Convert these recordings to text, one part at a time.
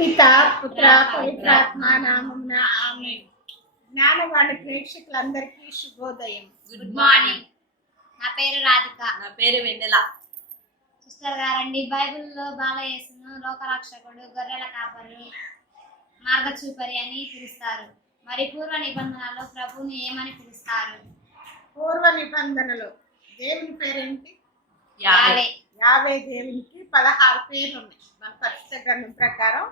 పిత పుత్ర పవిత్రాత్మ నామమున ఆమేన్. జ్ఞానవాణి ప్రేక్షకులందరికీ శుభోదయం. Good morning. నా పేరు రాధిక. నా పేరు వెన్నెల. సిస్టర్ గారండి, బైబిల్లో బాలయేసును లోకరక్షకుడు, గొర్రెల కాపరి, మార్గచూపరి అని పిలుస్తారు. మరి పూర్వ నిబంధనలో ప్రభువుని ఏమని పిలుస్తారు? పూర్వ నిబంధనలో దేవుని పేరేంటి? యావే. యావే దేవునికి 16 పేర్లు ఉన్నాయి. మన పరిశుద్ధ గ్రంథం ప్రకారం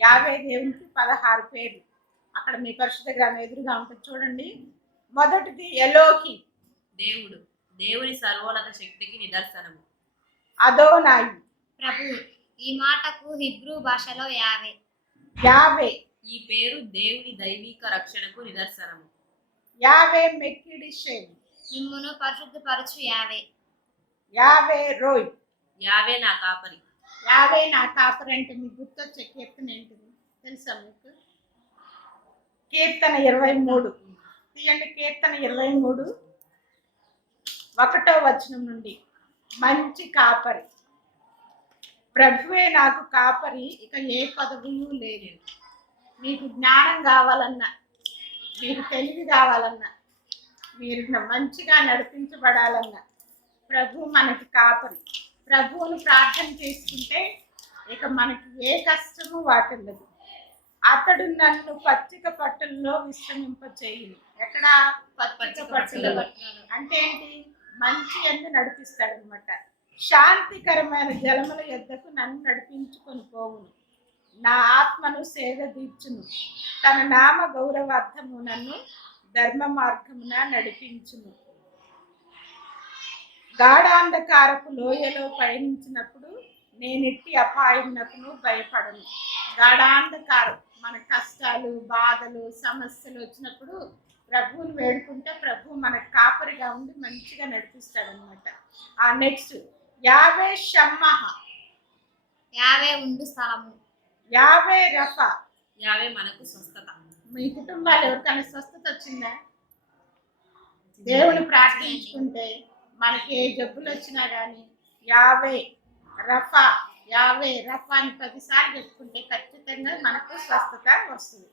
యావే దేవునికి 16 పేర్లు. అక్కడ మీ పరిశుద్ధ గ్రంథం ఎదురుగా ఉంటుంది చూడండి. మొదటిది ఎలోహి, దేవుడు, దేవుని సర్వోన్నత శక్తికి నిదర్శనము. అదోనాయి, ప్రభు. ఈ మాటకు హిబ్రూ భాషలో యావే. యావే, ఈ పేరు దేవుని దైవిక రక్షణకు నిదర్శనము. యావే మెక్కిడిషేమ్, మిమ్మును పరిశుద్ధపరచు యావే. యావే రోయ్, యావే నా కాపరి. యావే నా కాపరి అంటే మీకు గుర్తొచ్చే కీర్తన ఏంటిది తెలుసా మీకు? కీర్తన 23 తీయండి. కీర్తన 23 1వ వచనం నుండి. మంచి కాపరి, ప్రభువే నాకు కాపరి, ఇక ఏ పదవియూ లేదు. మీకు జ్ఞానం కావాలన్నా, మీకు తెలివి కావాలన్నా, మీరు మంచిగా నడిపించబడాలన్నా ప్రభు మనకి కాపరి. ప్రభువును ప్రార్థన చేసుకుంటే ఇక మనకి ఏ కష్టము వాటిల్లదు. అతడు నన్ను పచ్చిక పట్టుల్లో విశ్రమింపచేయును. ఎక్కడ? పచ్చిక పట్టులలో. అంటే ఏంటి? మంచి ఎందు నడిపిస్తాడు అనమాట. శాంతికరమైన జలముల యొద్దకు నన్ను నడిపించుకొని పోవును. నా ఆత్మను సేద తీర్చును. తన నామ గౌరవార్థము నన్ను ధర్మ మార్గమున నడిపించును. గాఢాంధకారపు లోయలో పయనించినప్పుడు నేనెట్టి అపాయమునకును భయపడను. గాఢాంధకారం, మన కష్టాలు, బాధలు, సమస్యలు వచ్చినప్పుడు ప్రభువుని వేడుకుంటే ప్రభు మనకు కాపరిగా ఉండి మంచిగా నడిపిస్తాడు అనమాట. ఆ నెక్స్ట్ యావే షమ్మహ, యావే ఉండు స్థలము. యావే రఫా, యావే మనకు స్వస్థత. మీ కుటుంబాలు ఎవరికైనా స్వస్థత వచ్చిందా? దేవుని ప్రార్థించుకుంటే మనకి ఏ జబ్బులు వచ్చినా కానీ యావే రఫా, యావే రఫా అని 10 సార్లు చెప్పుకుంటే ఖచ్చితంగా మనకు స్వస్థత వస్తుంది.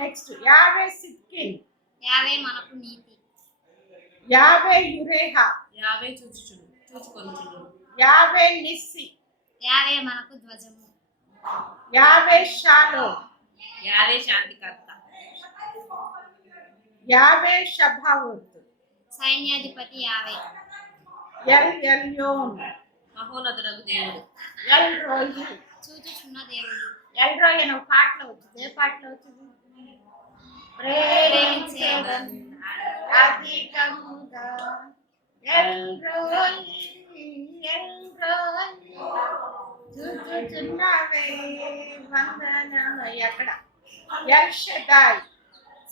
నెక్స్ట్ యావే సిక్కిన్, యావే మనకు నీతి. యావే యురేహా, యావే చూచుకొనుచును. యావే నిస్సి, యావే మనకు ధ్వజము. యావే షాలో, యావే శాంతికర్త. యావే షబావోత్, సైన్యాధిపతి యావే. ఎల్ ఎల్యోన్, మహోన్నతుడగు దేవుడు. ఎల్ రోయి, చూచుచున్న దేవుడు. ఎల్ రోయి అని ఒక పాటలో వచ్చింది. ఏ పాటలో వచ్చింది? ప్రేమించేదన్ అధికముగా ఎల్ రోయి, ఎల్ రోయి, చూచుచున్నవే వందనము. ఎక్కడ? ఎల్ షదాయ్,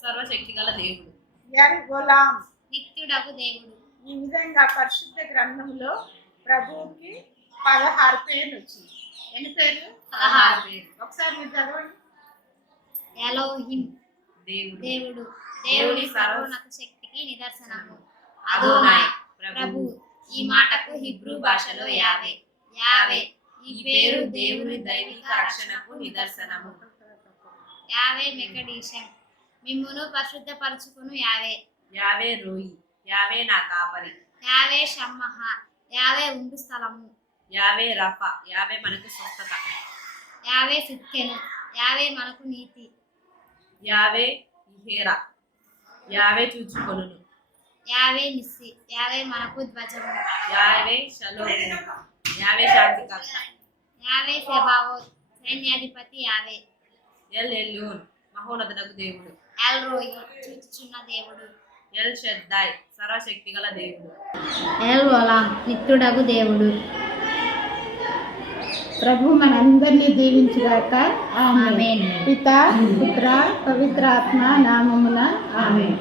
సర్వశక్తి గల దేవుడు. ఎల్ గులాం, నిత్యుడగు దేవుడు. ఈ విధంగా పరిశుద్ధ గ్రంథంలో ప్రభువుకి 16 పేర్లు వచ్చింది. ఎన్ని పేర్లు? 16 పేర్లు. ఒకసారి మీరు చదవండి. ఎలోహిం, దేవుడు, దేవుడు. దేవుని సర్వోన్నత శక్తికి నిదర్శనము. అదోనాయ్, అదోనాయ్, ప్రభు. ఈ మాటకు హిబ్రూ భాషలో యావే. యావే, ఈ పేరు దేవుని దైవిక రక్షణకు నిదర్శనము. యావే మెకడీశం, మిమ్మును పరిశుద్ధపరచుకును యావే. యావే రోయి, యావే నా కాపరి. యావే షమ్మహ, యావే ఉండు స్థలము. యావే రఫా, యావే మనకు స్వస్థత. యావే సిక్కెను, యావే మనకు నీతి. యావే ఇహేరా, యావే చూచుకొనును. యావే నిస్సి, యావే మనకు ధ్వజము. యావే షలోము, యావే శాంతికర్త. యావే సెబావోత్, సైన్యాధిపతి యావే. ఎల్ ఎల్యోన్, మహోన్నతుడగు దేవుడు. ఎల్ రోయి, చూచుచున్న దేవుడు. ఎల్ షద్దాయ్, సర్వశక్తి గల దేవుడు. ఎల్ ఒలాం, నిత్యుడగు దేవుడు. ప్రభు మనందరినీ దీవించుగాక. ఆమేన్. పిత పుత్ర పవిత్రాత్మ నామమున ఆమేన్.